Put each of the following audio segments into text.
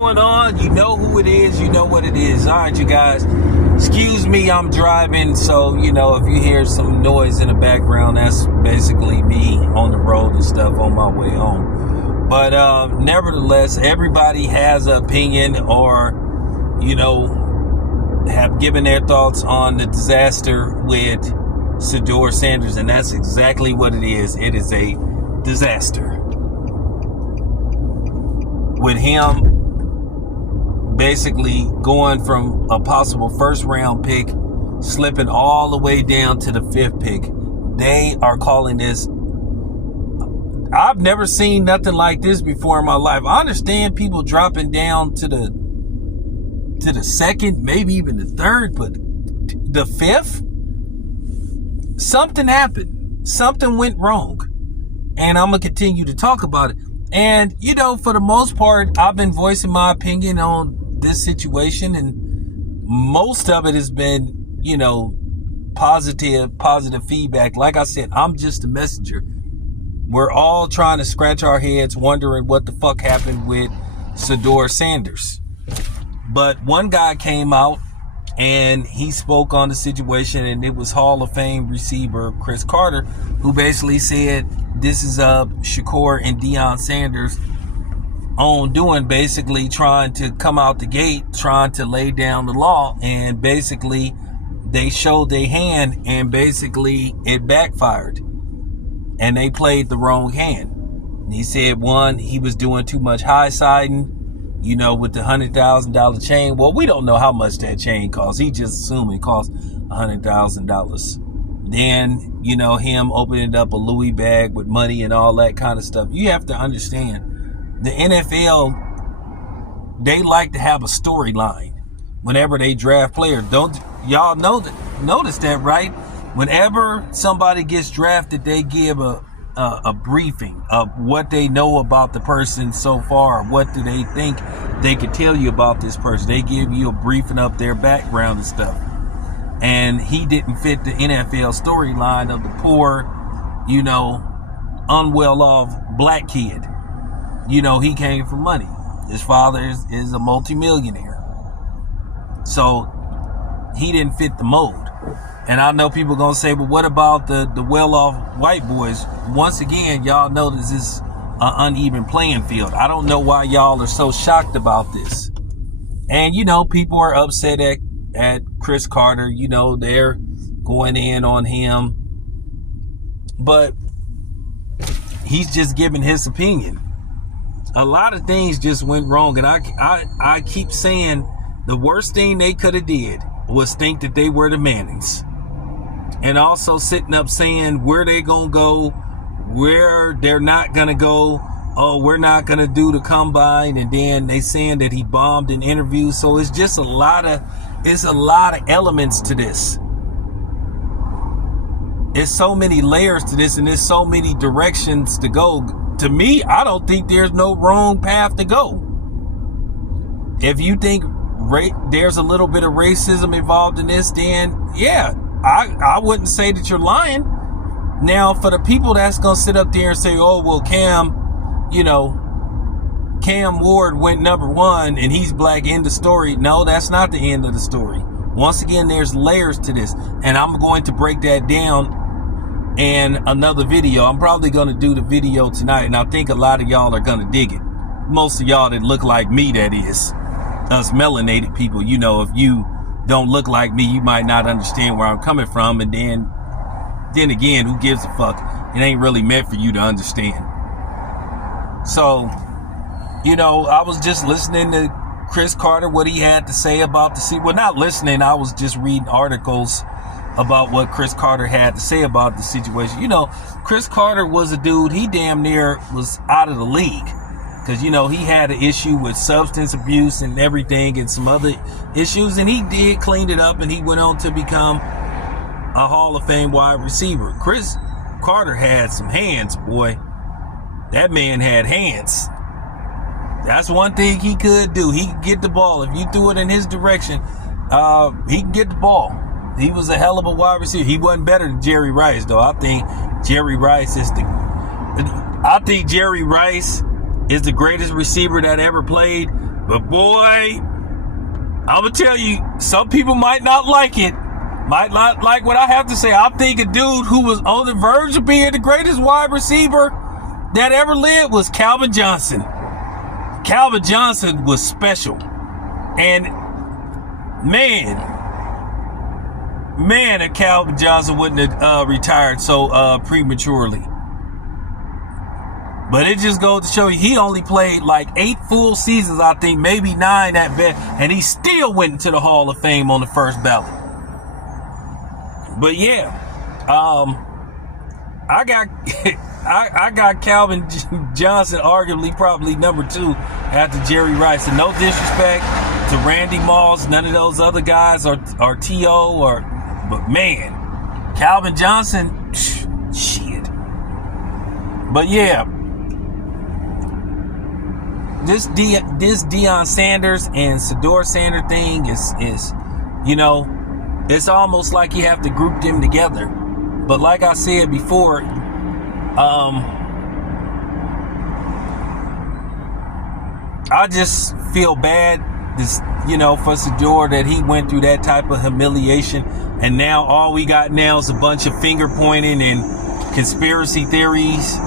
Going on, you know who it is, you know what it is. All right, you guys, excuse me, I'm driving, so if you hear some noise in the background, that's basically me on the road and stuff on my way home. But nevertheless, everybody has an opinion or have given their thoughts on the disaster with Shedeur Sanders, and that's exactly what it is. It is a disaster with him basically going from a possible first round pick, slipping all the way down to the 5th pick. They are calling this, I've never seen nothing like this before in my life. I understand people dropping down to the 2nd, maybe even the 3rd, but the 5th, something happened. Something went wrong. And I'm going to continue to talk about it. And, for the most part, I've been voicing my opinion on this situation, and most of it has been, positive feedback. Like I said, I'm just a messenger. We're all trying to scratch our heads wondering what the fuck happened with Shedeur Sanders. But one guy came out and he spoke on the situation, and it was Hall of Fame receiver Cris Carter, who basically said this is Shedeur and Deion Sanders on doing, basically trying to come out the gate, trying to lay down the law, and basically they showed their hand, and basically it backfired, and they played the wrong hand. And he said, one, he was doing too much high-siding, with the $100,000 chain. Well, we don't know how much that chain costs. He just assumed it cost $100,000. Then, him opening up a Louis bag with money and all that kind of stuff. You have to understand, the NFL, they like to have a storyline whenever they draft players. Don't y'all notice that, right? Whenever somebody gets drafted, they give a briefing of what they know about the person so far. What do they think they could tell you about this person? They give you a briefing of their background and stuff. And he didn't fit the NFL storyline of the poor, unwell off black kid. He came from money. His father is a multimillionaire. So he didn't fit the mold. And I know people are going to say, but what about the well-off white boys? Once again, y'all know this is an uneven playing field. I don't know why y'all are so shocked about this. And, people are upset at Cris Carter. They're going in on him. But he's just giving his opinion. A lot of things just went wrong. And I keep saying the worst thing they could have did was think that they were the Mannings. And also sitting up saying where they gonna go, where they're not gonna go. Oh, we're not gonna do the combine, and then they saying that he bombed an interview. So it's just a lot of elements to this. There's so many layers to this, and there's so many directions to go. To me, I don't think there's no wrong path to go. If you think there's a little bit of racism involved in this, then yeah, I wouldn't say that you're lying. Now, for the people that's going to sit up there and say, oh, well, Cam Ward went #1 and he's black, end of story. No, that's not the end of the story. Once again, there's layers to this, and I'm going to break that down in another video. I'm probably going to do the video tonight, and I think a lot of y'all are going to dig it. Most of y'all that look like me, that is. Us melanated people, if you don't look like me, you might not understand where I'm coming from. And then again, who gives a fuck? It ain't really meant for you to understand. So, I was just listening to Cris Carter, what he had to say about well, not listening, I was just reading articles about what Cris Carter had to say about the situation. Cris Carter was a dude, he damn near was out of the league. Because, he had an issue with substance abuse and everything and some other issues. And he did clean it up, and he went on to become a Hall of Fame wide receiver. Cris Carter had some hands, boy. That man had hands. That's one thing he could do. He could get the ball. If you threw it in his direction, he can get the ball. He was a hell of a wide receiver. He wasn't better than Jerry Rice, though. I think Jerry Rice is the greatest receiver that ever played. But boy, I'm gonna tell you, some people might not like it, might not like what I have to say. I think a dude who was on the verge of being the greatest wide receiver that ever lived was Calvin Johnson. Calvin Johnson was special. And man, if Calvin Johnson wouldn't have retired so prematurely. But it just goes to show you, he only played like 8 full seasons, I think, maybe 9 at best, and he still went into the Hall of Fame on the first ballot. But yeah, I got Calvin Johnson arguably probably number 2 after Jerry Rice. And no disrespect to Randy Moss, none of those other guys, or T.O. But man, Calvin Johnson, shit. But yeah, this Deion Sanders and Shedeur Sanders thing is, you know, it's almost like you have to group them together. But like I said before, I just feel bad, for Shedeur, that he went through that type of humiliation, and now all we got now is a bunch of finger pointing and conspiracy theories.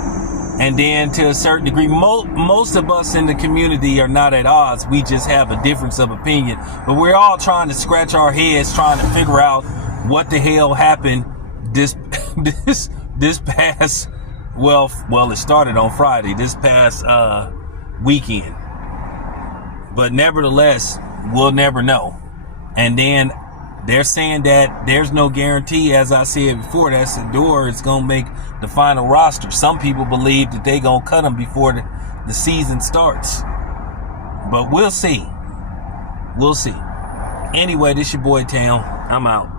And then to a certain degree, most of us in the community are not at odds. We just have a difference of opinion. But we're all trying to scratch our heads, trying to figure out what the hell happened this past, well, it started on Friday, this past weekend. But nevertheless, we'll never know. And then they're saying that there's no guarantee, as I said before, that Shedeur is going to make the final roster. Some people believe that they're going to cut him before the season starts. But we'll see. We'll see. Anyway, this your boy Town. I'm out.